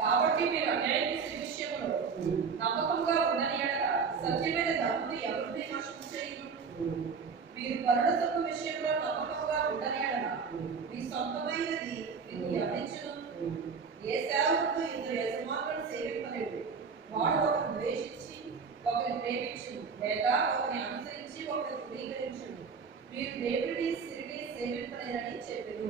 కాబట్టి మీరు అన్యాయం చేసే విషయంలో నమ్మకంగా ఉండని ఎడల సత్యమైన ధర్మము ఎవరిని నాశనం చేయదు. మీరు పరుల తప్పు విషయంలో నమ్మకంగా ఉండని ఎడల మీ సొంతమైనది మీకు అందించను. ఏ సేవకుడు ఇద్దరు యజమానులను సేవింపలేడు. వాడు ఒకరిని ద్వేషించి ఒకరిని ప్రేమించును, లేక ఒకరిని అనుసరించి ఒకరిని ధృవీకరించును. మీరు దేవుడిని సిరిని సేవింపలేరని చెప్పారు.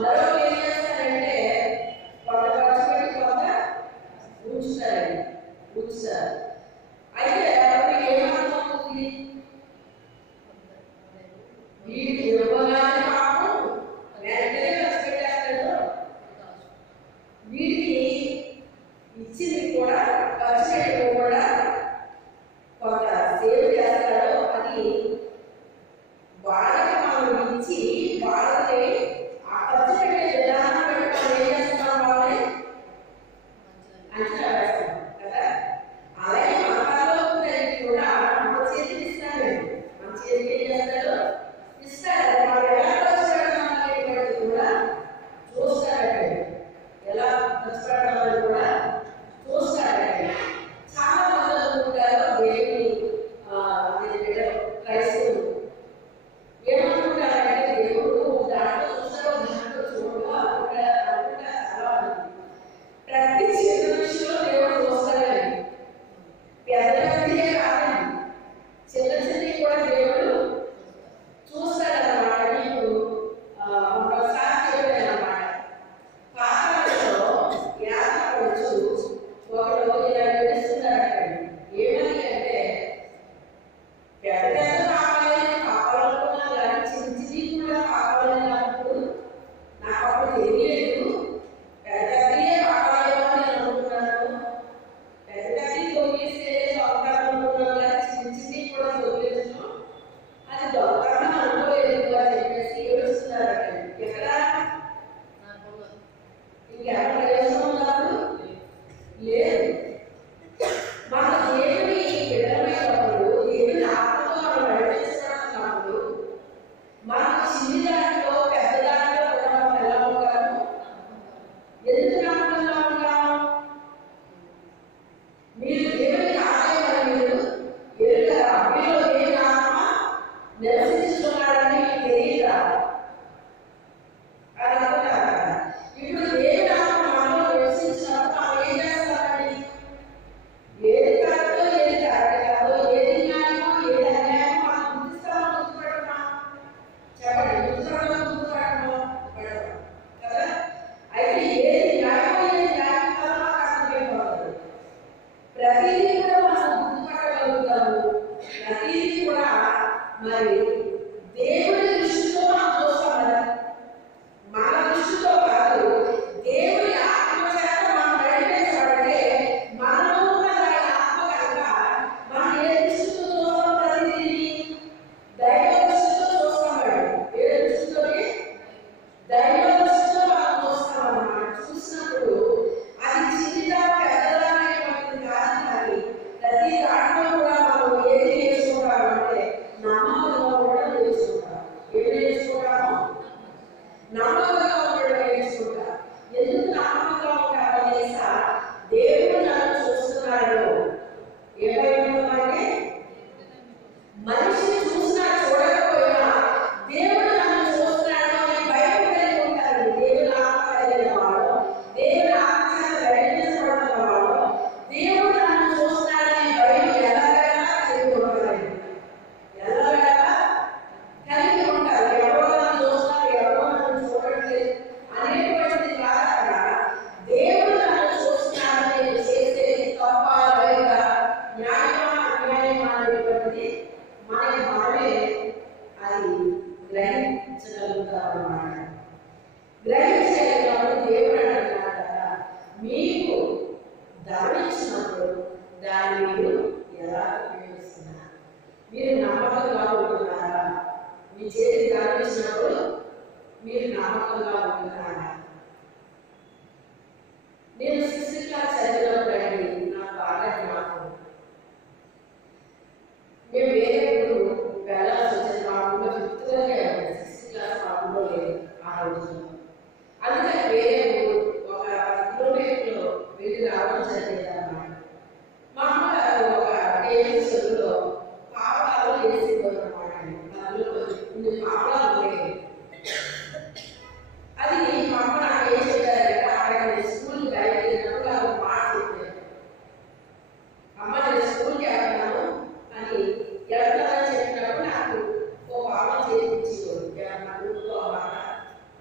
మరో ఏం చేస్తారంటే ఉంటున్నాను. నేను 6th క్లాస్ చదివినప్పుడు నాకు బాగా జ్ఞాపకం. మేము వేరే ఊరు వెళ్ళాల్సి వచ్చింది. మా ఊళ్ళో 5th వరకే 6th క్లాస్ మా ఊళ్ళో లేదు ఆ రోజుల్లో. అందుకని వేరే ఊరు ఒక 10 కిలోమీటర్లు వెళ్ళి రావడం జరిగేది అన్నమాట. మా అమ్మగారు ఒక కేజీ చెరువులో పాపడాలు వేసిపోయారు అన్నమాట. అందులో కొన్ని పాపడాలు ఉండేవి. అది మా అమ్మ నాకు ఏం చెప్పారంటే, అక్కడ స్కూల్ బయటకు వెళ్ళినప్పుడు నాకు మాట చెప్పారు, అమ్మ నేను స్కూల్కి వెళ్తున్నాను అని. వెళ్తానని చెప్పినప్పుడు నాకు ఓ పాపం చేయించేవారు, నా ఊరిలో అన్నమాట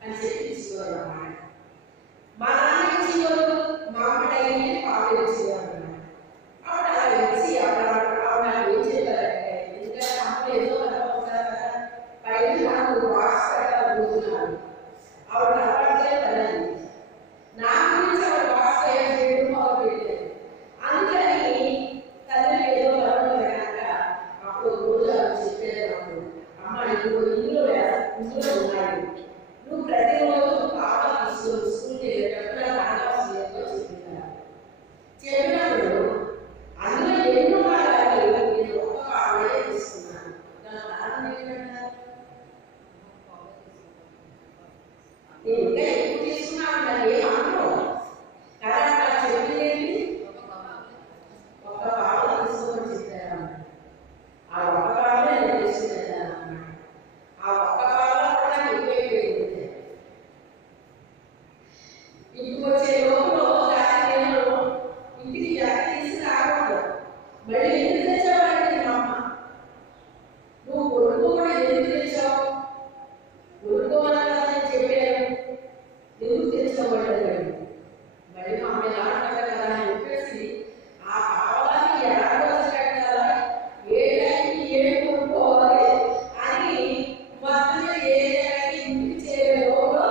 అని చెప్పించేవారు అన్నమాట. మా నాన్న ఇచ్చేవారు, మా అమ్మ డైలీ పాపలు ఇచ్చేవారు అన్నమాట. అప్పుడు అలా ఇచ్చి ఆవిడ నాకు ఏం చెప్పారంటే, ఎందుకంటే అమ్మ ఏదో అనుకుంటారు కదా, పైన నాకు వాట్స్ పెట్టాలి కూర్చున్నాను. ఆవిడ అలవాటే పడలేదు. నా గురించి ఆవిడ వాట్స్ చేయడం మొదలు పెట్టలేదు. అందుకని తల్లి ఏదో పనులు కనుక అప్పుడు రోజు ఆవిడ చెప్పేది నాకు, అమ్మ నువ్వు ఇందులో ఉన్నాడు, నువ్వు ప్రతిరోజు పాప తీసుకొని స్కూల్కి వెళ్ళేటప్పుడు నాకు అనవసరం లేదో చెప్పిందా. చెప్పినప్పుడు అందులో ఎన్నో భాగాలు నేను ఒక్క పాపడే తీసుకున్నాను. దాని కారణం ఏంటంటే నేను ఇంకా ఎక్కువ తీసుకున్నాను కానీ ఏమనుకో. కానీ అక్కడ చెప్పింది ఒక్క పాప తీసుకోమని చెప్పారు. ఆ ఒక్క పాపలే నేను తీసుకున్నాను అన్నమాట. ఆ ఒక్క పాపలో కూడా ఎక్కువైపోయింది. ఇంటికి వచ్చే లోపల దాన్ని నేను ఇంటికి జాగ్రత్త తీసి రాకూడదు. మళ్ళీ ఎందుకు తెచ్చావంటే మా అమ్మ, నువ్వు కొడుకు కూడా ఎందుకు తెచ్చావు, కొడుకోవాలని కదా నేను చెప్పాను, ఎందుకు తెచ్చావు. మళ్ళీ మా అమ్మ ఎలా అంటారు కదా అని చెప్పేసి ఆ పాపలాన్ని ఎలా వచ్చాడు కదా, ఏ టైంకి ఏం కొనుక్కోవాలి అని మొత్తం ఏ టైంకి ఇంటికి చేరే లోపల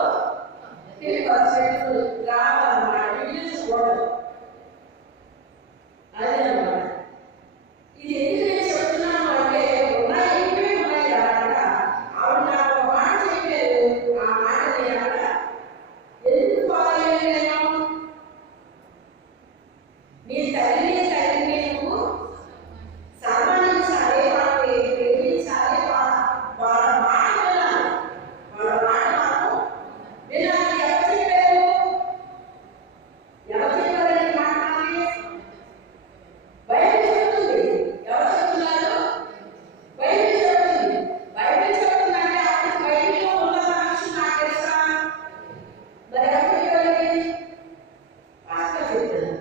రావాలన్నమాట. వీడియోస్ చూడదు. అదే అన్నమాట. ఇది ఎందుకు నేను చెప్తున్నాను అంటే, ఉన్నాయి ఎక్కువే ఉన్నాయి అన్నమాట. ఆవిడ నాకు ఒక మాట చెప్పారు. ఆ మాట నేను అక్కడ ఎందుకు ఫాలో అయ్యాను, నీ తల్లిని నువ్వు సన్మానించాలి, వాళ్ళని ప్రేమించాలి, వాళ్ళ మాట వినాలి, వాళ్ళ మాట మనం వినాలి. ఎవరు చెప్పారు, ఎవరు చెప్పారని మాట బైబిల్ చెప్తుంది. ఎవరు చెప్తున్నారు, బైబిల్ చెప్తుంది. బైబిల్ చెప్తుందంటే అప్పుడు బైబిల్లో ఉన్న మనిషి నాకు తెలుసా, మరి ఎవరు చెప్పారండి, పాస్టర్ చెప్తారు.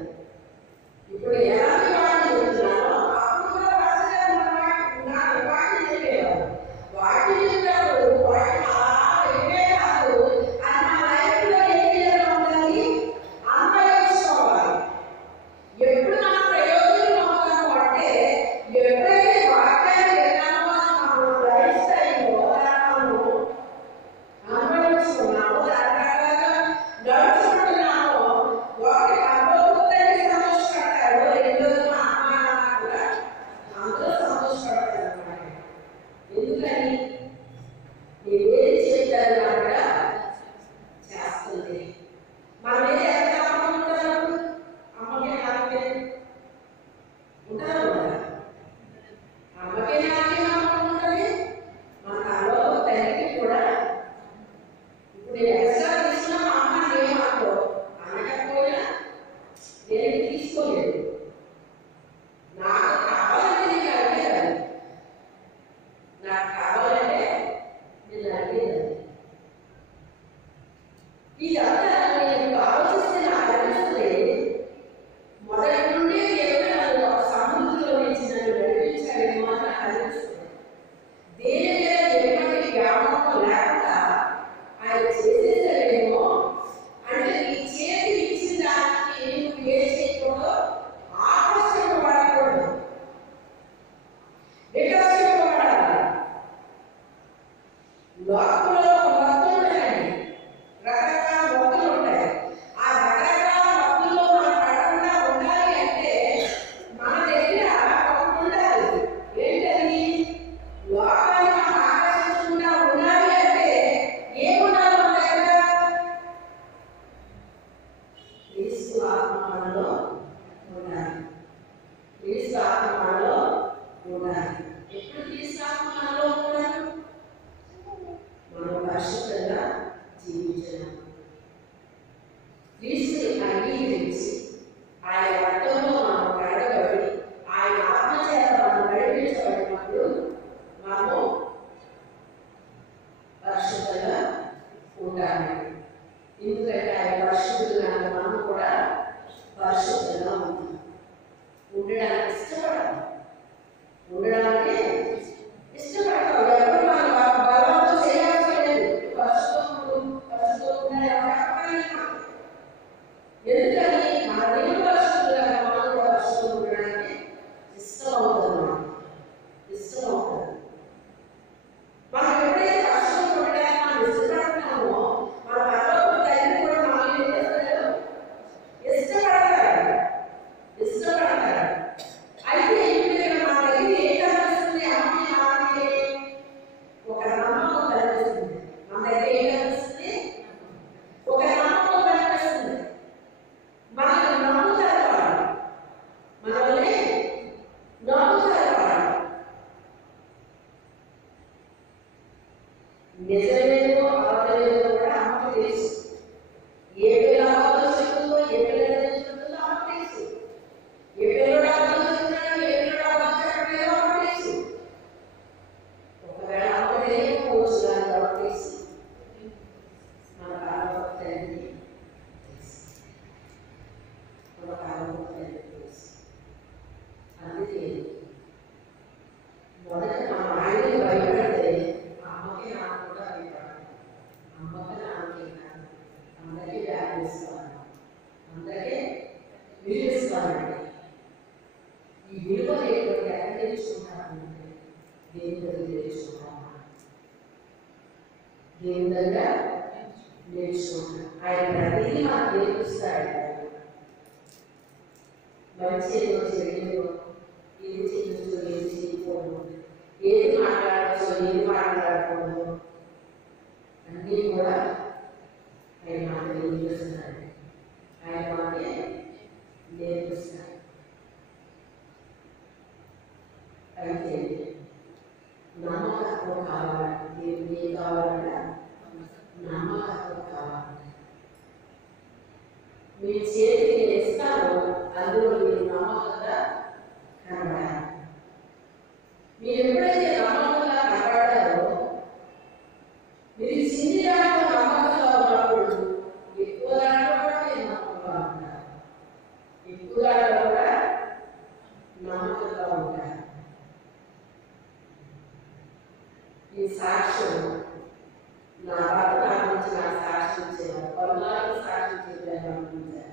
ఇప్పుడు ఎలాంటి వాటిని చెప్తున్నానో అప్పుడు కూడా పాస్టర్ గారు నాకు వాటిని చెప్పేవారు. వాటిని చెప్పినప్పుడు వాటిని అలా వెళ్ళే కాదు, అది మా లైఫ్లో ఏ విధంగా ఉండాలి అన్వయించుకోవాలి. ఎప్పుడు మన ప్రయోజనం అవుతాము అంటే, ఎప్పుడైతే వాక్యాన్ని విన్నామో అది మనం లైఫ్ స్టైల్లో మనం అన్వయించుకున్నామో, దాని ప్రకారంగా నడుచుకుంటున్నామో, ఒకటి అమ్మోతానికి సంతోషపడతాడు, రెండోది మా అమ్మ నాన్న కూడా అందరూ సంతోషపడతారు అన్నమాట. ఎందుకని నేను ఏది చెప్తాను అక్కడ చేస్తుంది. మన మీద ఎంత నమ్మకం ఉంటారు, అమ్మకే నాకే ఉంటారు కదా, అమ్మకే నాకే నమ్మకం ఉంటుంది. మన తనలో తల్లికి కూడా. ఇప్పుడు నేను ఎక్స్ట్రా తీసుకున్నా మా అమ్మ ఏమనుకో అనకపోయినా నేను తీసుకోలేదు. నాకు కావాలంటే నేను అడిగేదాన్ని, నాకు కావాలంటే నేను అడిగేదాన్ని. ఇదంతా నేను ఆలోచిస్తే నాకు అనిపిస్తుంది, మొదటి నుండి దేవుడు నన్ను ఒక సమృద్ధిలో నుంచి నన్ను నడిపించాడేమో అని నాకు అనిపిస్తుంది. దేని మీద ఎటువంటి వ్యామోహం లేకుండా ఆయన చేసేసాడేమో. అంటే నీ చేతి ఇచ్చిన దానికి నువ్వు ఏం చేయకూడదు, ఆకర్షింపబడకూడదు, వికర్షింపబడాలి. లోకంలో మొత్తం ఉంటాయండి, రకరకాల మొక్కలు ఎందుకంటే ఆయన పరిశుద్ధులుగా మనం కూడా పరిశుద్ధంగా ఉంటాం. ఉండడానికి ఇష్టపడతాం, ఉండడానికి ఇష్టపడతాం. ఎవరు మన బలంతో చేయాల్సలేదు. పరిశుద్ధంగా ఎందుకని మన దేవుడు పరిశుద్ధులుగా మనం కూడా పరిశుద్ధంగా ఉండడానికి ఇష్టం అవుతుంది. మనం ఎప్పుడైతే పరిశుద్ధంగా ఉండడానికి మనం ఇష్టపడుతున్నామో మన పరలోక తండ్రి కూడా మనల్ని ఏం చేస్తాడు? ఇష్టపడతాడు. అయితే ఇప్పుడు మన దగ్గర ఏం కనిపిస్తుంది? అమ్మాయి నాన్నకి ఒక నమ్మకం కనిపిస్తుంది. మన దగ్గర ఏం కనిపిస్తుంది? ఒక నమ్మకం కనిపిస్తుంది. మనల్ని నమ్ముతారు వాళ్ళు, మనల్ని నమ్ముతారు వాళ్ళు. నిజమేదో అబద్ధమేదో కూడా అమ్మకు తెలుసు. ఏ పిల్ల అబద్ధం చెప్తుందో, ఏ పిల్ల నిజం చెప్తుందో అమ్మకు తెలుసు. ఏ పిల్లడు అబద్ధం చెప్తున్నాడో, ఏ పిల్లడు అబద్ధం చెప్పలేదో అమ్మకు తెలుసు. ఒకవేళ అమ్మకు తెలియకపోవచ్చు, కానీ ఎవరికి తెలుసు? మన పరలోక తండ్రికి తెలుసు. మన పరలోక తండ్రికి తెలుసు. అందుకే మొదట మనం ఆయనకి భయపడితే అమ్మకి నాకు కూడా భయపడాలి. అమ్మకి నాన్నకి కాదు, అందరికీ వ్యాపిస్తాను, అందరికీ విలువిస్తానండి. ఈ విలువ లేకపోతే ఎలా తెలుసుకుంటానంటే దేవుని దగ్గర తెలుసుకుంటాను, దేవుని దగ్గర నేర్చుకుంటాను. ఆయన ప్రతిదీ మాకు నేర్పిస్తాడు. మంచి ఏదో చెడు ఏది చేయొచ్చు, ఏది చేయకూడదు, ఏది మాట్లాడచ్చు, ఏది మాట్లాడకూడదు అన్నీ కూడా ఆయన మాకు నేర్పిస్తున్నాడు. ఆయన మాకే నేర్పిస్తాడు. అయితే నమ్మకత్వం కావాలి. దేవుడు ఏం కావాలంటే నమ్మకత్వం కావాలి. మీ చేతికి ఇస్తాను, అందులో మీరు నమ్మకంగా కనబడాలి. మీరు ఎప్పుడైతే నమ్మకంగా కనబడారో, మీరు చిన్ని దాంట్లో నమ్మకంగా ఉన్నప్పుడు ఎక్కువ దాంట్లో కూడా మీరు నమ్మకంగా ఉంటారు. ఎక్కువ దాంట్లో కూడా నమ్మకంగా ఉంటారు. ఈ సాక్ష్యం నా భర్త నా గురించి నాకు సాక్ష్యం ఇచ్చేవారు. 14 సాక్ష్యం చెప్పారు అనుకుంటారు.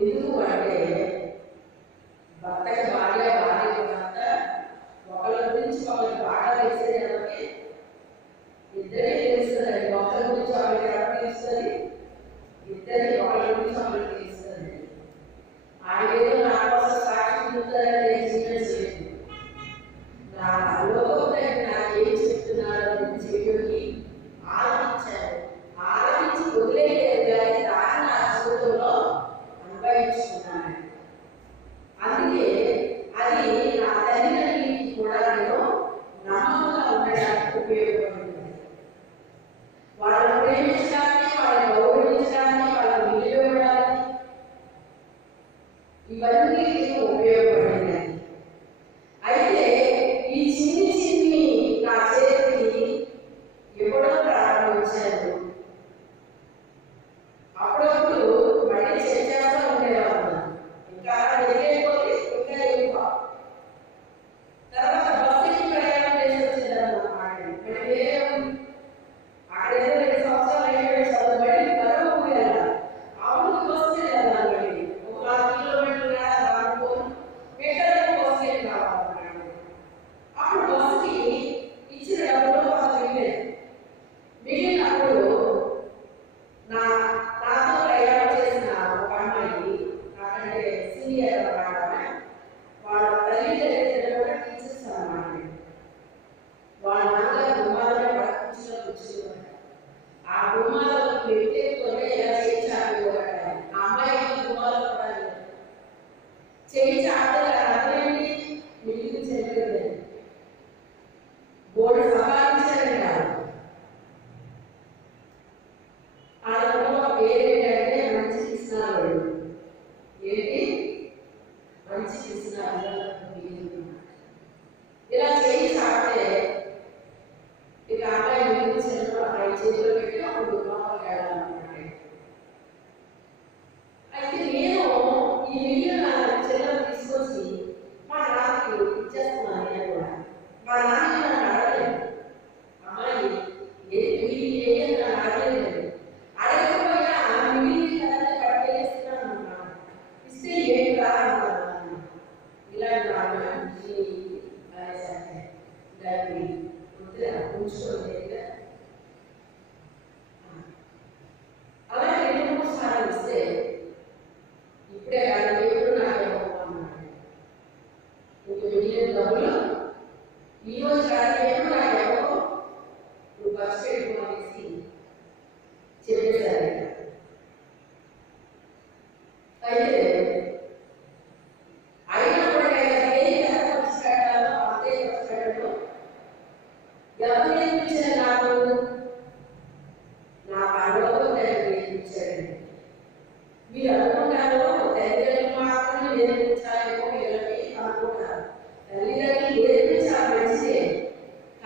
ఎందుకు అంటే భర్తకి భార్య, భార్యకి భర్త ఒకరి గురించి ఒకరికి బాగా తెలిసేది ఎవరికి? ఇద్దరికి తెలుస్తుందండి. ఒకరి గురించి ఒకరికి ఎవరికి తెలుస్తుంది? ఇద్దరికి ఒకరి గురించి ఒకరికి తెలుస్తుంది. ఆయన ఏదో నా కోసం సాక్షి చెప్తారని నేను చేయలేదు. నా లోపల నాకు ఏం చెప్తున్నారో చెప్పి ఆలోచించాను. ఆలోచించి వదిలేదు, కానీ దాన్ని నా జీవితంలో అనుభవించుకున్నాను. అందుకే అది నా తల్లిదండ్రులకి కూడా నేను నమ్మకంగా ఉండడానికి ఉపయోగపడుతుంది. వాళ్ళని ప్రేమించడానికి, వాళ్ళని గౌరవించడానికి, వాళ్ళని విలువ ఇవ్వడానికి ఇవన్నీ ఉపయోగపడింది. అయితే ఈ చిన్ని చిన్ని నా చేతికి ఎప్పుడో ప్రారంభించాను. అప్పుడప్పుడు మళ్ళీ చేస్తూ ఉండేవాళ్ళు. ఇంకా వెళ్ళిపోతే ఇంకా ఎక్కువ. తర్వాత బస్సుకి ప్రయాణం చేసి వచ్చేదాన్నమాట. అంటే అక్కడ ఏదో 2 సంవత్సరాలు అయిపోయాడు, మళ్ళీ మరో ఊరు వెళ్ళాలి. ఆ ఊరికి బస్సు వెళ్ళాలి. మళ్ళీ ఒక 4 కిలోమీటర్లు దాటుకొని పెట్టడానికి బస్సు వెళ్ళి కావాలన్నమాట. అప్పుడు బస్సుకి ఇచ్చిన డబ్బులు కొంత మిగిలినప్పుడు అడగలేదు. అడగకపోయినా మిగిలిన కథని పట్టుకెళ్ళిస్తున్నాను అన్నాను. ఇస్తే ఏం రాను ఇలాంటి రాను దాన్ని ఉంచుకోలేదు. అలాగే 2-3 సార్లు ఇస్తే ఇప్పుడే కానీ దేవుడు నాకేమో అన్నాడు. ఇంక మిగిలిన డబ్బులు ఈరోజు కానీ నాకేమో నువ్వు ఖర్చు పెట్టుకోవాలని చెప్పేశారు. అయితే అయినప్పటికైనా దేని ఎంత ఖర్చు పెట్టాలో అంతే ఖర్చు పెట్టడం ఎవరు నేర్పించారు నాకు? నా అనుభవం నేర్పించారండి. మీరు అనుకుంటారు తల్లిదండ్రులు మాత్రమే నేర్పించాలేమో వీళ్ళకి అనుకుంటారు. తల్లిదండ్రులు నేర్పించాలి మంచిదే,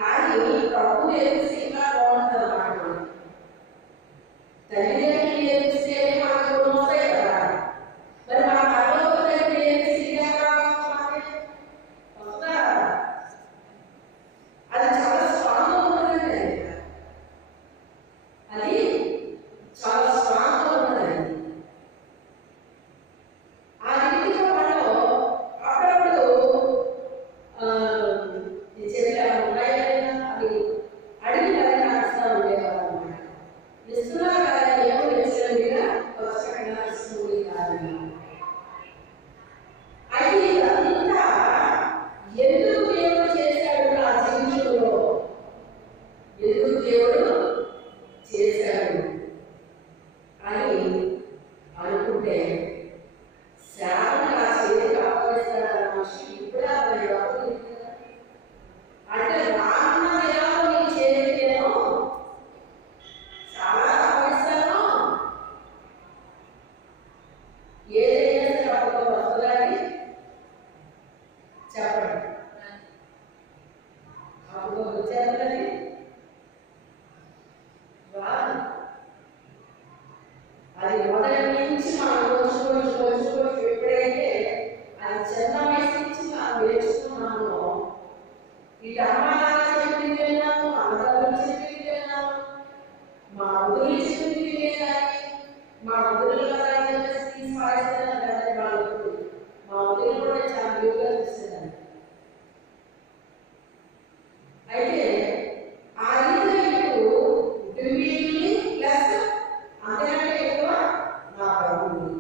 కానీ ప్రభు నేర్పిస్తే ఇంకా బాగుంటుంది అన్నమాట. తల్లిదండ్రులు నేర్పిస్తేనే మనకు గుణం వస్తాయి కదా. మరి మన అనుభవం నేర్పిస్తే వస్తారా? అది చాలా స్ట్రాంగ్గా ఉంటుందండి. అది చాలా స్ట్రాంగ్గా ఉంటుందండి. ఆ రీతిగా మనం అప్పుడప్పుడు చెప్పాము ఉన్నాయి కదా, అది అడిగి రాస్తా ఉండేవారు అన్నమాట. ఇస్తున్నా కదా ఏమో ఇష్టం మీద ఖచ్చితంగా ఇస్తుంది కాదు. అయితే ఇదంతా ఎందుకు దేవుడు చేశాడు నా జీవితంలో? ఎందుకు దేవుడు చేశాడు అని అనుకుంటే శాపం నా చేతికి అప్పగిస్తాడన్న విషయం ఇప్పుడే అర్థం. అంటే రానున్న దినాల్లో నీ చేతికి నేను చాలా అప్పగిస్తాను. ఏదైనా సరే అప్పుడు వస్తుందని చెప్పండి. అప్పుడు వచ్చేదని రాదు. అది మొదటి నుంచి మనం కొంచెం ఎప్పుడైతే అది చిన్న వయసు నుంచి మనం నేర్చుకున్నామో, ఇటు అమ్మ చెప్పింది విన్నాము, అమ్మగారు చెప్పింది విన్నాము, మా వదులు చెప్పింది వినేదాన్ని. మా వదులు తీసుకురాయిస్తాను వాళ్ళకు మా వదులు కూడా చాలా విలువగా చూసేదాన్ని. అయితే ఆ రీతిలో ఇప్పుడు డ్యూటీని ప్లస్ అంతకంటే ఎక్కువ నా ప్రభువుని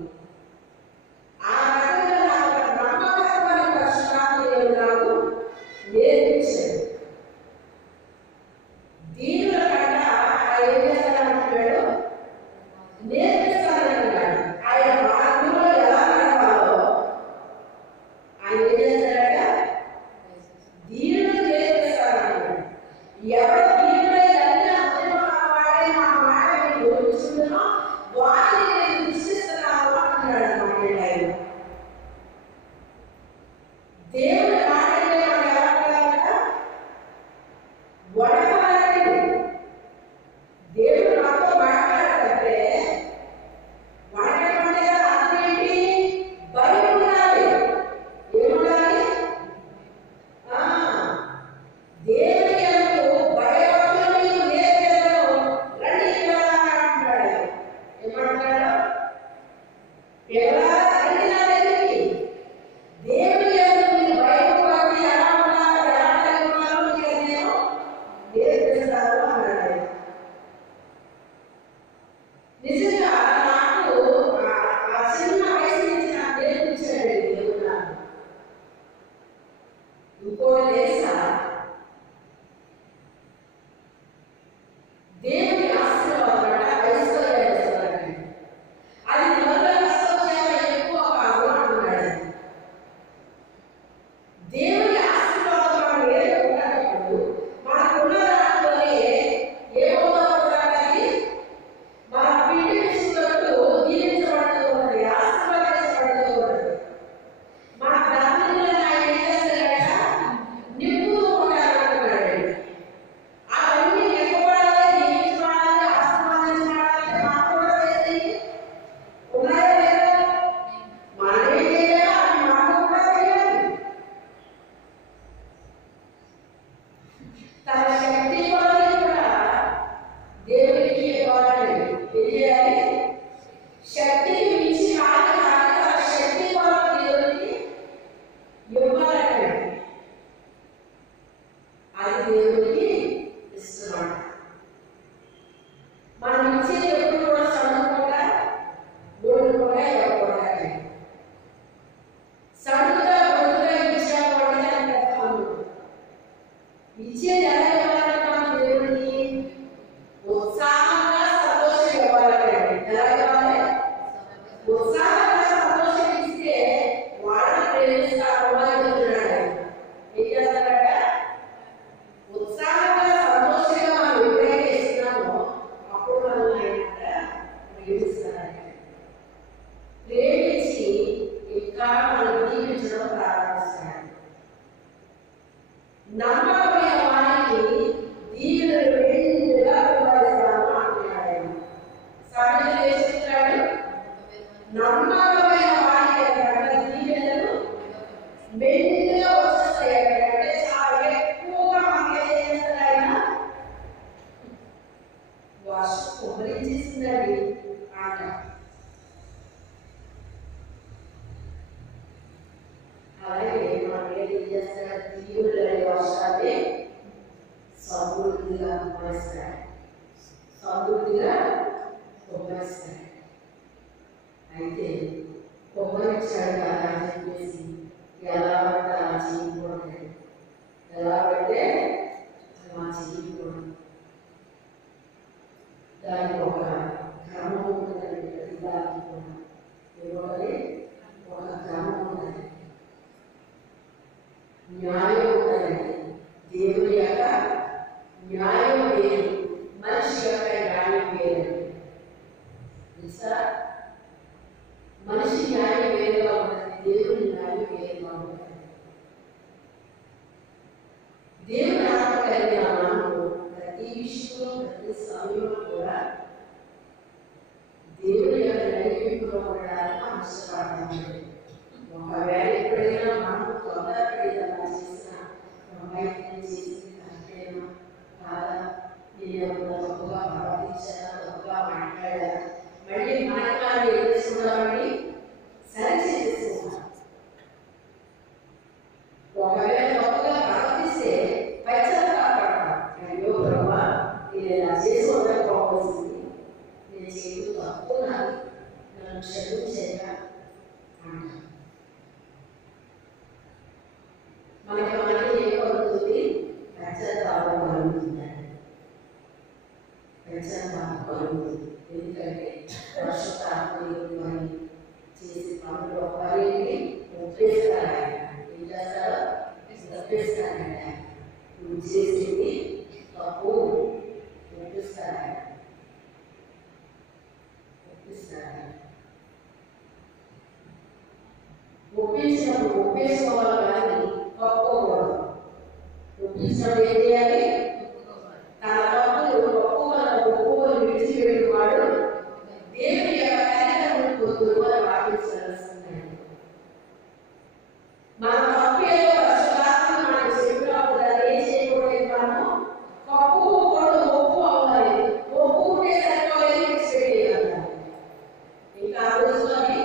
ఆ రకంగా నాకు నమ్మకమైన పరిశుభ్రాన్ని నాకు నేర్పించాడు. దీనిలో కన్నా ఏం చేస్తానంటున్నాడు? నేర్పిస్తానంటున్నాడు. ఆయన మార్గంలో ఎలా నడవాలో ఆయన ఏం చేస్తాడట? దీనిలో నేర్పిస్తానంటున్నాడు. ఎవరు దీనిలో అన్ని అర్థం వాడే నా మాట యోచిస్తున్నానో వాటిని నేను దృష్టిస్తున్నాను అంటున్నాడు అన్నమాట. ఆయన దేవుడి మాటలే మనం ఎలా ఉండాలంట? వడకవాలండి. దేవుడు నాతో మాట్లాడాలంటే వర్షం కుమ్మరించేసిందండి ఆట. అలాగే మనం ఏం చేస్తారు, తీవ్ర వర్షాన్ని సమృద్ధిగా కుమ్మరిస్తాయి, సమృద్ధిగా కుమ్మరిస్తాయి. అయితే కుమ్మరించాడు కదా అని చెప్పేసి ఎలా పడితే అలా చేయకూడదు, ఎలా పడితే అలా చేయకూడదు. దానికి ఒక క్రమం ఉంటుందండి. ప్రతి దానికి కూడా ఏమోది ఒక క్రమం ఉందండి, న్యాయం ఉంటుందండి. దేవుని యొక్క న్యాయం వేరు, మనిషి యొక్క న్యాయం వేరండి. తెలుసా? మనిషి న్యాయం వేరుగా ఉంటుంది, దేవుని న్యాయం వేరుగా ఉంటుంది. దేవుని ఆత్మ కలిగిన మనము ప్రతి విషయంలో ప్రతి సమయంలో కూడా దేవుని యొక్క నడిపింపులో ఉండడానికి అవసరపడతామండి. ఒకవేళ ఎప్పుడైనా మనము తొందరపడి ఏదైనా చేసినా, ప్రయత్నం చేసి కష్టమేనా కాదా, నేను తప్పుగా ప్రవర్తించానా, తప్పుగా మాట్లాడానా, మళ్ళీ మనకి మనం ఏం చేసుకున్నామండి, సరి చేసుకున్నాం. ఒకవేళ తప్పుగా ప్రవర్తిస్తే పశ్చాత్తాపడతాం. అయ్యో బ్రహ్మ, నేను ఇలా చేసి ఉండకపోవలసింది, నేను చేయడం తప్పు, నాది, నన్ను క్షమించేగా అంటాం. మనకి ఏం కలుగుతుంది? పశ్చాత్తాపం కలుగుతుందండి, పశ్చాత్తాపం కలుగుతుంది. ఎందుకంటే పరిశుద్ధాత్మ చేసి పనులు ఒకరికి ఒప్పేస్తారు. ఏం చేస్తారో ఒప్పేస్తారండి. నువ్వు చేసింది తప్పు ఒప్పిస్తారా, ఒప్పిస్తారా? ఒప్పించినప్పుడు ఒప్పేసుకోవాలి కానీ ఒప్పుకోకూడదు. ఒప్పించినప్పుడు ఏం చేయాలి? తన తప్పులు ఒప్పుకొని విడిచిపెట్టువాడు దేవుని యొక్క కనికరమును పొందును అని వాక్యం. మన తప్పు ఏదో పరిశుద్ధాత్మ మనకు చెప్పినప్పుడు అది ఏం చేయకూడదు, మనము ఒప్పుకోకూడదు, ఒప్పు అవ్వాలి. ఒప్పుకుంటే సరిపోలేదు, విడిచిపెట్టేయాలి. ఇంకా ఆ రోజులోని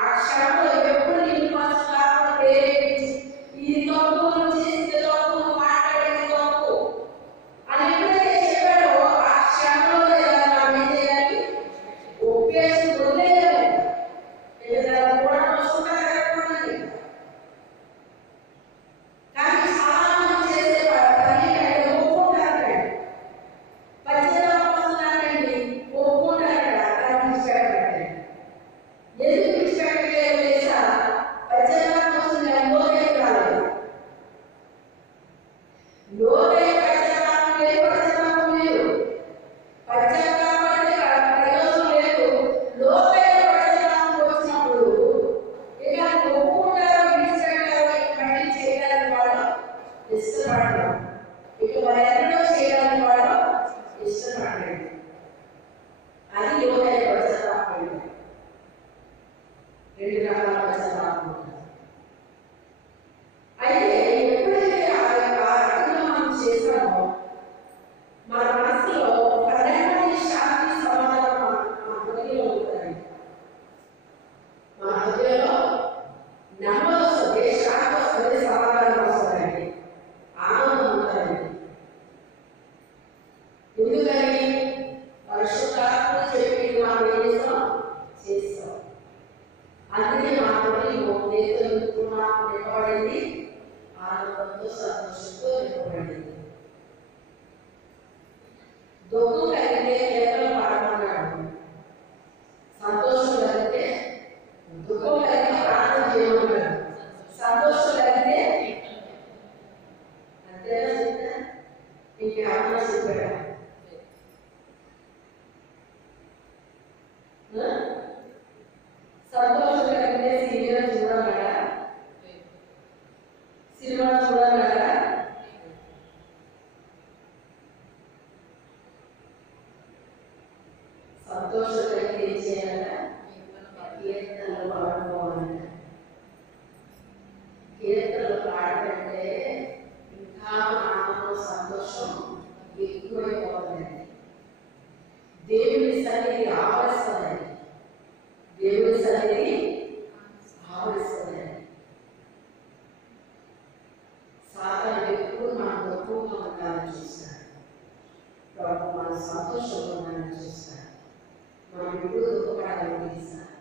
ఆ క్షణంలో ఎప్పుడు నేను పరిశుద్ధాత్మ ప్రేరేపించి ఇది తప్పు, చేస్తే తప్పు, మాట్లాడేది తప్పు అని ఎప్పుడైతే చెప్పాడో ఆ క్షణంలో మనం ఏం చేయాలి? ఒప్పేసి వదిలేయాలి. ఏదైనా కూడా వస్తుందండి. కానీ చాలా మంది చేసే పని ఒప్పుకుంటారండి, పశ్చాత్తాపం వస్తున్నారండి, ఒప్పుకుంటారండి, అక్కడ విడిచిపెట్టారండి. ఎందుకు విడిచిపెట్టలేదు తెలుసా? పశ్చాత్తాపం వస్తుంది కానీ లోతైన రాలేదు. లోతైన పశ్చాత్తాపం లేదు, పశ్చాత్తాపం లేదు. పశ్చాత్తాపం అంటే ప్రయోజనం లేదు. లోతైన పశ్చాత్తాపం వచ్చినప్పుడు ఇక ఒప్పుకుంటారో విడిచిపెట్టారో మళ్ళీ చేయడానికి వాడు ఇష్టపడరు. ఇక మరెన్నడూ చేయడానికి వాడు ఇష్టపడలేదు. అది లోతైన పశ్చాత్తాపం. రెండు రకాల పశ్చాత్తాపం ఉంటుంది. అయితే ఎప్పుడైతే ఆ రకంగా మనం చేసామో మన మనసులో ఒక నెమ్మది, శాంతి, సమాధానం మన హృదయంలో ఉంటుందండి. మన హృదయంలో నెమ్మది వస్తుంది, శాంతి వస్తుంది, సమాధానం వస్తుందండి, ఆనందం ఉంటుందండి. ఎందుకని? పరిశుద్ధాత్మ చెప్పి మనం ఏం చేస్తాం. అందుకే మా హృదయం నింపబడింది, ఆనందంతో సంతోషంతో నింపబడింది. దుఃఖం కలిగితే కేవలం పాడమన్నాడు, సంతోషం కలిగితే దుఃఖం కలిగితే ప్రార్థన చేయమన్నాడు, సంతోషం కలిగితే అంతేనా చెప్తా? ఇంకేమన్నా చెప్పాడా? సంతోషం కలిగితే సినిమా చూడమన్నాడా? సినిమా చూడమన్నాడా? సంతోషం కలిగితే ఏం చేయాలంట? కీర్తనలు పాడుకోవాలంట. కీర్తనలు పాడుతుంటే ఇంకా ఆనందం, సంతోషం ఎక్కువైపోతుందండి. సన్నిధి ఆవరిస్తుందండి. దేవుని సన్నిధి ఆవరిస్తుందండి. సాతాను ఎప్పుడు మనం దుఃఖంగా ఉండాలని చూస్తాడు. ప్రభు మన సంతోషంగా ఉండాలని చూస్తాడు. మనం ఎప్పుడు దుఃఖపడాలని తీస్తాడు.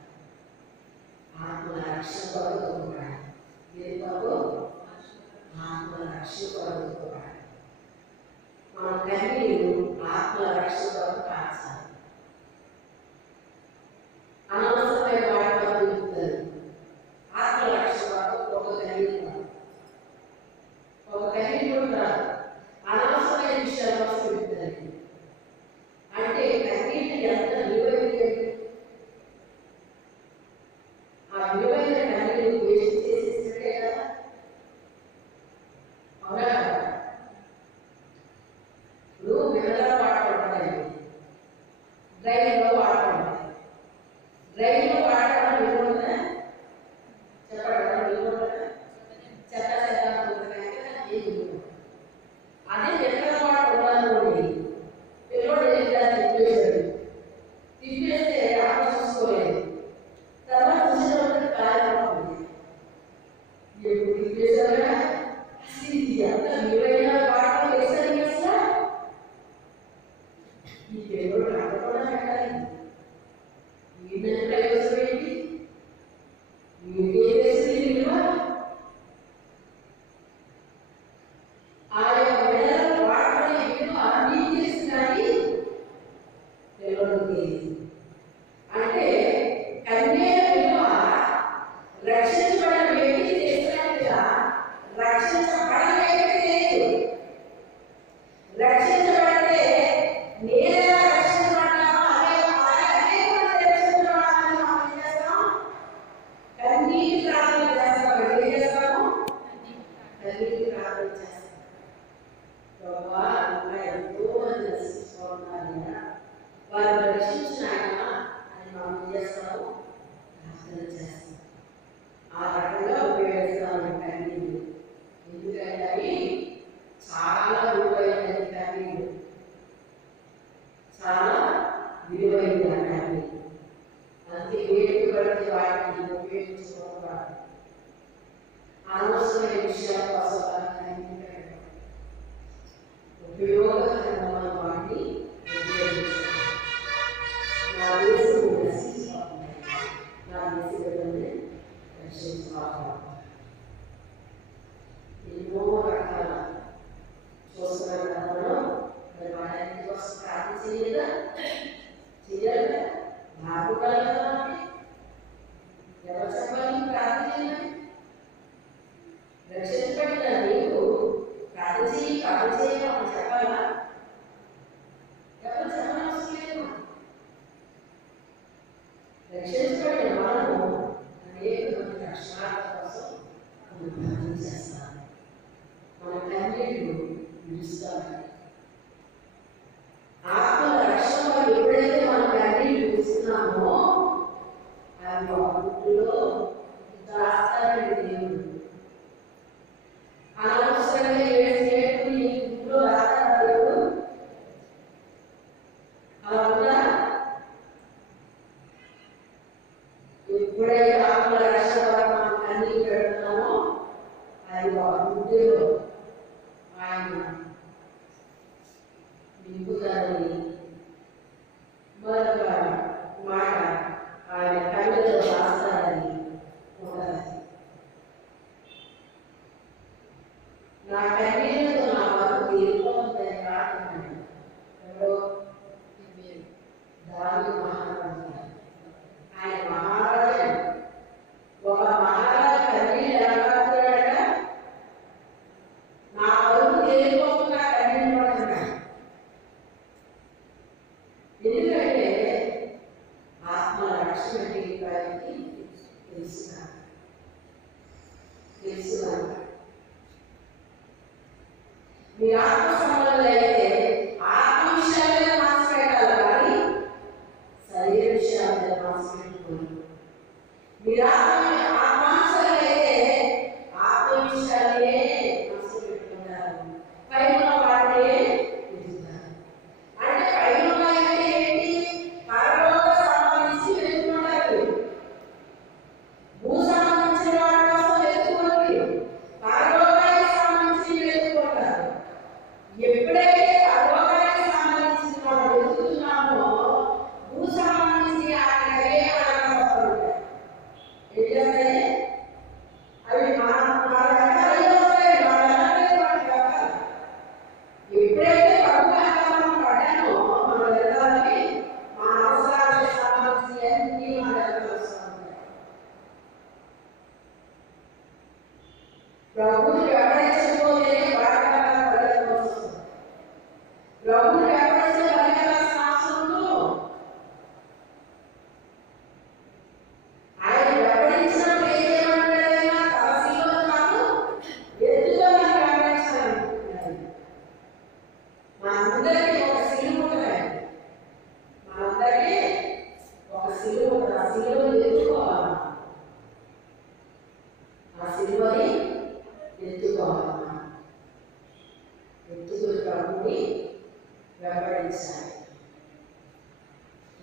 ఆత్మల రక్షణ కొరకు దుఃఖపడాలి. దేని కొరకు? ఆత్మల రక్షణ కొరకు దుఃఖపడాలి. మన కన్నీరు ఆత్మల రక్షణ కొరకు కాచాలి. అనవసరమైన వాటిలో దిగుతుంది. ఆత్మల రక్షణ కొరకు ఒక కన్నీరు కూడా అనవసరమైన విషయాల కోసం దిగుతుంది. అంటే కన్నీరు ఎంత విలువైనది. ఆ విలువైన కన్నీరు వేస్ట్ చేసేసినట్టే కదా. అవునా కదా? ఇప్పుడు మిగతా వాటర్ ఉంటాయి, డ్రైన్లో వాటర్ ఉంటాయి. డ్రైన్లో వాటర్ విలువైన చెప్పడం విలువైన చెత్త చెత్త అదే మిగతా వాటర్ ఉండాలనుకోండి. పిల్లడు తిప్పేశాడు, తిప్పేస్తే ఆట చూసుకోలేదు. తర్వాత చూసినప్పుడు కార్యక్రమం ఎప్పుడు తిప్పేశారా? అసలు ఇది ఎంత విలువైన వాటర్ వేసారు కదా. ఈ పిల్లడు రాకుండా పెట్టాలి. వీళ్ళని ప్రయోజనం ఏంటి? వీళ్ళే వేసి విలువ ఆ యొక్క పిల్లల వాటర్ విలువ నీకు చేసినది పిల్లలకి. అంటే కన్యల విలువ రక్షించబడిన వ్యక్తికి చేసినట్టుగా రక్షించబడలేదు. రక్షించబడితే నేను రక్షించబడ్డాను, అనేక మంది రక్షించబడాలని మనం ఏం చేస్తాం? కన్నీటి ప్రార్థన చేస్తాం. ఏం చేస్తాము? కన్నీటి ప్రార్థన చేస్తాం. ప్రభా ఇంకా ఎంతో మంది రక్షించుకోవాలి, వారిని రక్షించిన ఆయన అని మనం ఏం చేస్తాము? ప్రార్థన చేస్తాం. ఆ రకంగా ఉపయోగిస్తాము కన్నీరు. ఎందుకంటే అవి చాలా విలువైన కన్నీరు, చాలా విలువైన కన్నీరు. అంతే వేడి పడితే వాటిని ఉపయోగించుకోవాలి. అనవసరమైన విషయాల కోసం ఉపయోగకరమైన వాటిని ఉపయోగించాలి. నా దేశం రక్షించుకోవాలి, నా దేశం రక్షించుకోవాలి. ఎన్నో రకాల చూస్తున్నాం. వాటి కోసం ప్రార్థన చేయలేదా? చేయాలి. భాగుపడాలి కదా. ఎవరు చెప్పాలి ప్రార్థన చేయాలి? రక్షించబడిన నీకు ప్రార్థన చేయాలని చెప్పాలా? ఎవరు చెప్పనవసరం లేదు. రక్షించబడిన మనము అనేక మంది రక్షణార్థం కోసం మనం ప్రార్థన చేస్తాం. మన కన్నీళ్లు విడుస్తాము. ఆత్మల రక్షణలో ఎప్పుడైతే మనం కన్నీళ్లు విడుస్తున్నామో అవి ఒక గుట్టులో దాస్తారండి దేవుడు. అనవసరంగా ఏడ్చేట్టు ఈ గుట్టులో దాస్తాడు దేవుడు. అలా ఉందా? ఎప్పుడైతే ఆత్మల రక్షణ వరకు మనం కన్నీళ్ళు పెడుతున్నామో అది ఒక గుట్టులో ఆయన నింపుతారని మరొక మాట ఆయన కళ్ళతో రాస్తారని ఉండాలి. నా కన్నీళ్ళతో నా వరకు తీరిపోతుందని రాస్తున్నాను. ఎవరో దాని మహారాజు, ఆయన మహారాజు. ఒక మహారాజు కన్నీళ్ళు ఎలా రాస్తున్నాడట? నా వరకు తీరిపోతున్నా కన్నీళ్ళు పడుతున్నాడు. ఎందుకంటే ఆత్మల రక్షణ వారికి తెలుసుకున్నాను. మీ ఆత్మ సంబంధాలు అయితే ఆత్మ విషయాలే మనసు పెట్టాలి, కానీ శరీర విషయాలే మనసు పెట్టుకోండి. మీరు ఆత్మాంశాలు అయితే ఆత్మ విషయాలే మనసు పెట్టుకుంటారు, పైన వాటినే పెట్టుకుంటారు. అంటే పైన ఏంటి?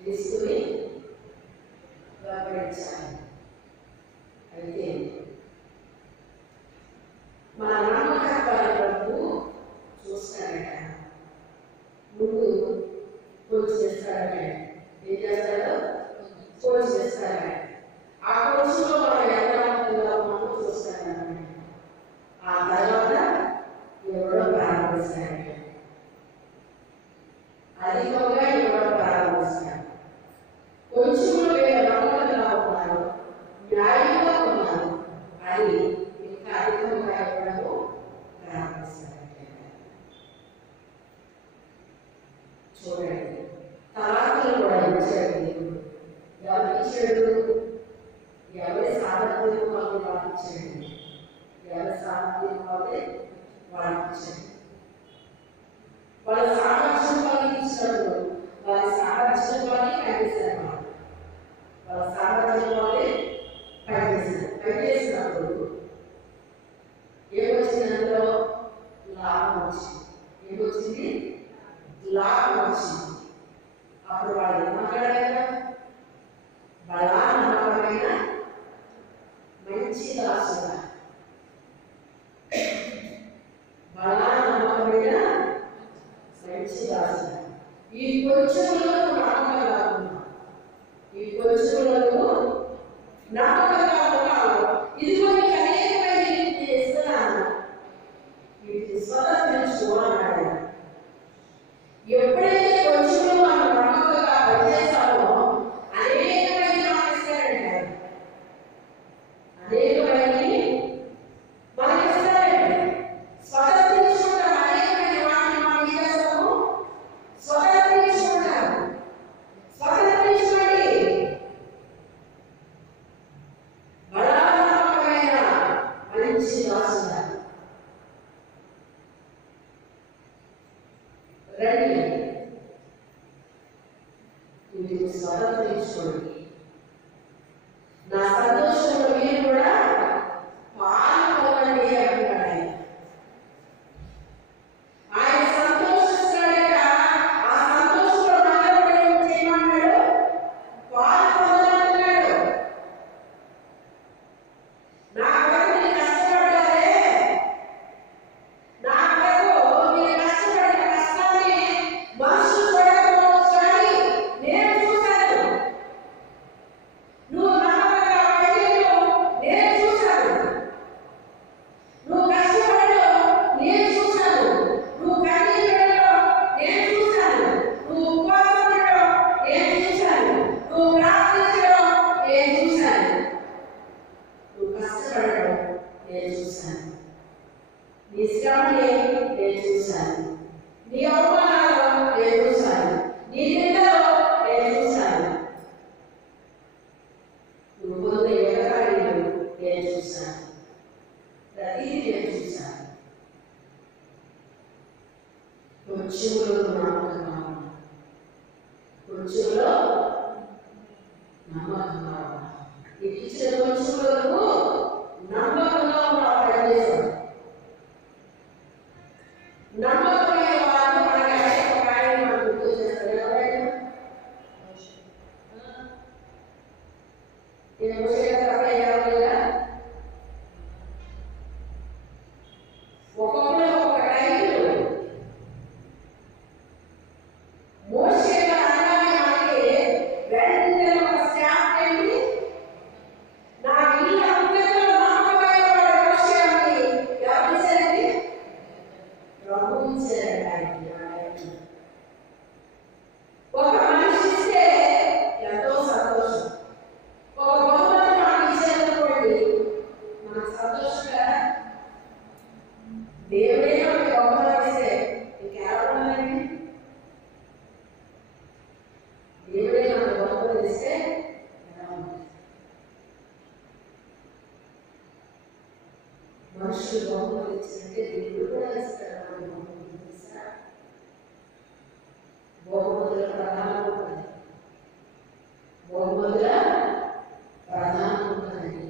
తీసుకుని వెంబడించాలి. అయితే మన నమ్మకత్వాన్ని ప్రభు చూస్తాడట. ముందు కోచ్ చేస్తాడట. ఏం చేస్తాడో కోచ్ చేస్తాడట. ఆ కోచ్లో మనం ఎంత నమ్మకంగా ఉన్నామో చూస్తాడట. ఆ తర్వాత ఎవరో ప్రారంభిస్తాడట. అధికంగా ఎవరో ప్రారంభిస్తాడు. కొంచెంలో వేరే నమ్మకంగా ఉన్నారు, న్యాయంగా ఉన్నారు, అది ఇంకా అధికంగా ఇవ్వడము ప్రారంభిస్తాడు. చూడండి, తలాంతులు కూడా ఇచ్చాడు దేవుడు. ఎవరు ఇచ్చాడు? ఎవరి సామర్థ్యం వాళ్ళు ఇచ్చాడు. ఎవరి సామర్థ్యం వాళ్ళు ఇచ్చాడు. వాళ్ళ సామర్థ్యం వాళ్ళకి ఇచ్చినప్పుడు వాళ్ళ సామర్థ్యం వాళ్ళకి పనిచేశారు. వాళ్ళ సామర్థ్యం వాళ్ళే పనిచేసినప్పుడు ఏమొచ్చింది? అందులో లాభం వచ్చింది. ఏమొచ్చింది? లాభం వచ్చింది. అప్పుడు వాళ్ళు ఏమన్నాడు? బలానమైన మంచి దాసుగా, బలానమైన మంచి దాసుగా, ఈ కొంచెములకు నమ్మకంగా ఉన్నావు, ఈ కొంచెములకు నమ్మకంగా ఉన్నావు, ఇదిగో నీకు అనేకమైన నీకు ఇస్తున్నాను, వీటిని స్వతంత్రించు అన్నాడు. ఎప్పుడైతే కొంచెంలో మనం నమ్మకంగా పనిచేస్తామో అనేకమైన ఇస్తాడండి. అనేకమైన మనకి ఇస్తాడండి. స్వతంత్రించుకుంటాం. అనేకమైన వాటిని మనం ఏం చేస్తాము? స్వతంత్రించుకుంటాము. స్వతంత్రించుకోండి. బలమైన మంచి దాసుగా రండి, వీటిని స్వతంత్రించుకోండి. నా సంతోషంలో మీరు కూడా పాల్గొనండి అంటున్నాడు ఆయన. ఆయన సంతోషిస్తాడట. ఆ సంతోషంలో మనల్ని ఏం చేయమన్నాడు? పాల్గొనాలన్నాడు. నా కొరకు మీరు కష్టపడ్డారే, నా కొరకు మీరు కష్టపడిన కష్టాన్ని మనుషులు చూడకపోవచ్చు, కానీ నేను చూశాను. నువ్వు నమ్మకంగా పనిచేయడం నేను చూశాను. నువ్వు కష్టపడడం నేను చూశాను. నువ్వు కన్నీరు పెట్టడం నేను చూశాను. నువ్వు ఉపవాసం ఉండడం నేను చూశాను. నువ్వు ప్రార్థించడం నేను చూశాను. నువ్వు కష్టపడడం నేను చూశాను. నీ శ్రమని నేను చూశాను. నీ అవమానాలు నేను చూశాను. నీ నిందలో నేను చూశాను. నువ్వు పొందే ఎగతాళిని నేను చూశాను. ప్రతిదీ నేను చూశాను. కొంచెంలో నమ్మకంగా ఉన్నా, కొంచెంలో నమ్మకంగా ఉన్నా, నీకు ఇచ్చిన కొంచెంలో నువ్వు నమ్మకంగా ఉన్నావు. పనిచేసావు. నమ్మకమైన వారు మనకి అనేక కార్యాలు మనం గుర్తు చేస్తారు. ఎవరైనా ఒక్కొక్కరు ఒక్కొక్క టైటిల్. మోషే అనగానే మనకి వెంటనే ఒక స్టాంప్ ఏంటి? నా ఇల్లు అంతలో నమ్మకమైన వాడు మోషే అని ఎవరు ఇచ్చారండి? ప్రభువు ఇచ్చారండి ఆయనకి. ఒక మనిషి ఇస్తే ఎంతో సంతోషం. ఒక బహుమతి మనకి ఇచ్చేటప్పుడు మనకు సంతోషం కదా. దేవుడే మనకి బహుమతి ఇస్తే ఇంకెవరు ఉన్నారండి? దేవుడే మనకు బహుమతి ఇస్తే ఎలా ఉంటుంది? మనుషులు బహుమతి ఇచ్చినట్టే దేవుడు కూడా ఇస్తాడు. మనకి బహుమతి ఇస్తాడు. బహుమతుల ప్రధానం ఉంటుంది. బహుమతుల ప్రధానం ఉంటుందండి.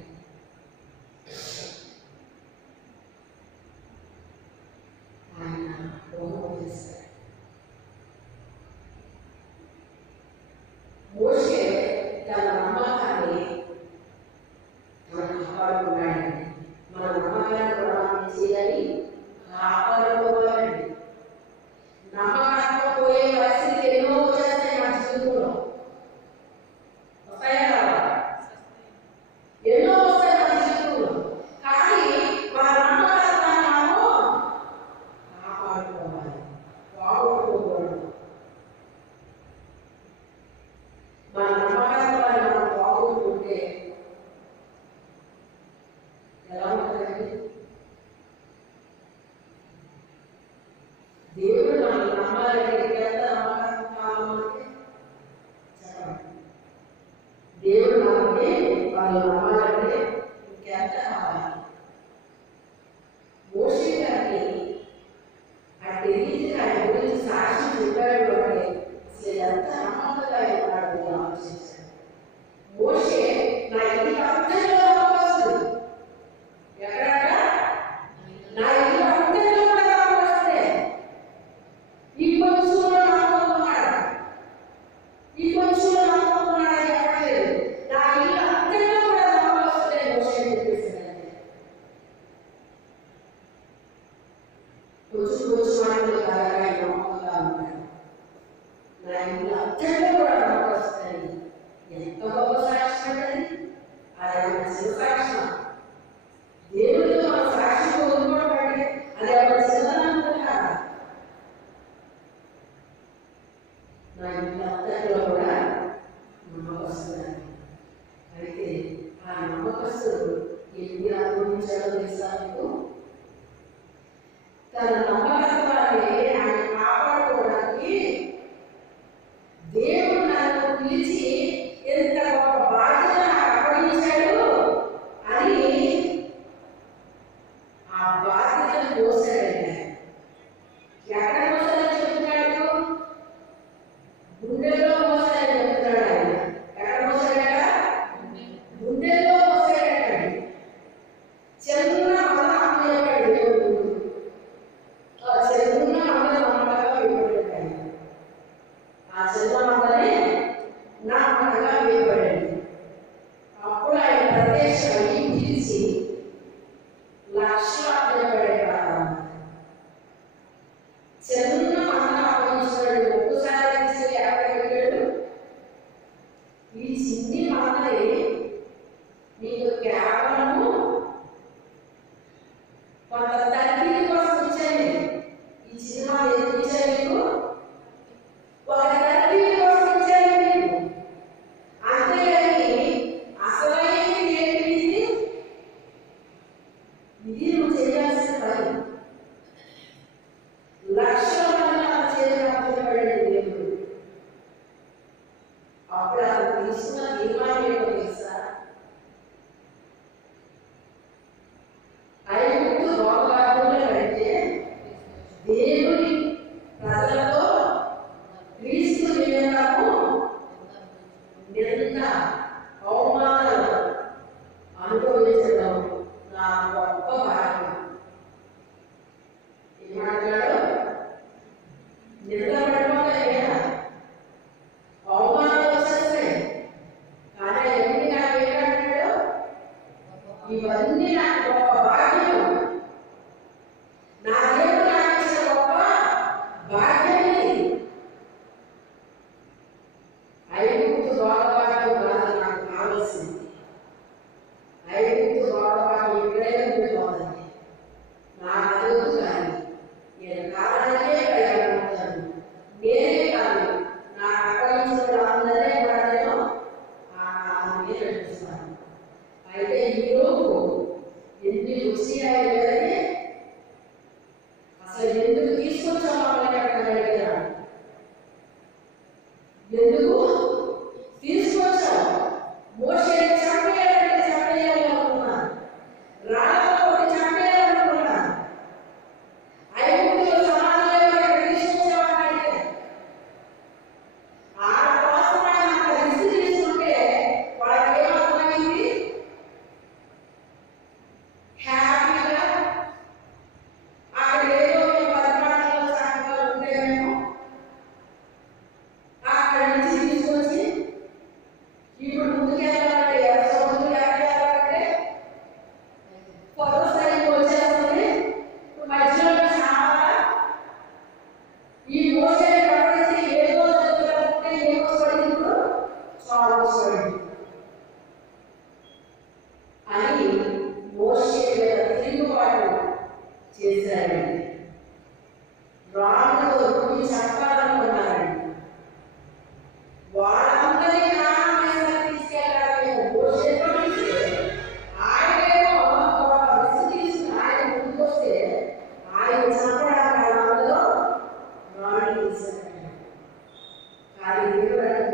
ఆయన బహుమతి ఇస్తాడు. అంతట్లో కూడా నమ్మకస్తున్నారు. అయితే ఆ నమ్మకస్తుడు ఎన్ని అనుభవించాడో తెలుసా మీకు? తన నమ్మకత్వాన్ని ఆయన కాపాడుకోవడానికి దేవుడు నన్ను పిలిచి ఎంత గొప్ప బాధ్యత నాకు అప్పగించాడు అని ఆ బాధ్యతను మోసాడండి. ఎక్కడ మోసాడని చెప్తున్నాడు? గుండెల్లో మోసాడని చెప్తున్నాడు ఆయన. ఎక్కడ మోసాడట? గుండెల్లో మోసాడటండి. చెరువున అమలు చెప్పాడు దేవుడు. ఆ చెరువున అమలు నమ్మకంగా వేయబడ్డాడు. ఆ చెరువు అమలనే నమ్మకంగా వేయబడింది. అప్పుడు ఆయన ప్రత్యక్షమై పిలిచి లక్షలాపడే కాదు చెరువున అమలు అప్పగించాడు. ఒక్కసారి తీసుకెళ్ళి ఎక్కడ పెట్టాడు? ఈ చిన్ని మాటలే నీకు కేవలము కొంత తగ్గిన కోసం ఇచ్చాను. ఈ సినిమా ఎందుకు ఇచ్చాను నీకు? ఒక తగ్గిన కోసం ఇచ్చాను నీకు. అంతేగాని అసలైనది ఏంటిది? ఇది నువ్వు చేయాల్సిన పని. లక్షల మంది అలా చేయబడింది దేవుడు. అప్పుడు అతను తీసుకున్న తీర్మానం ఏంటో తెలుసా? ఐగుప్తు రోగాదుల కంటే దేవుని ప్రజలతో క్రీస్తు నిమిత్తము నింద అవమానాలు అనుభవించడం నా గొప్ప భాగ్యం. ఏమంటాడు? నిందపడిపోతాయి కదా, అవమానాలు వచ్చేస్తాయి. కానీ ఎన్ని నాకు ఏంటంటాడు? ఇవన్నీ నాకు గొప్ప భాగ్యం. నా దేవుడు నాకు ఇచ్చిన గొప్ప భాగ్యం ఇది. ఐగుప్తు రోగాలు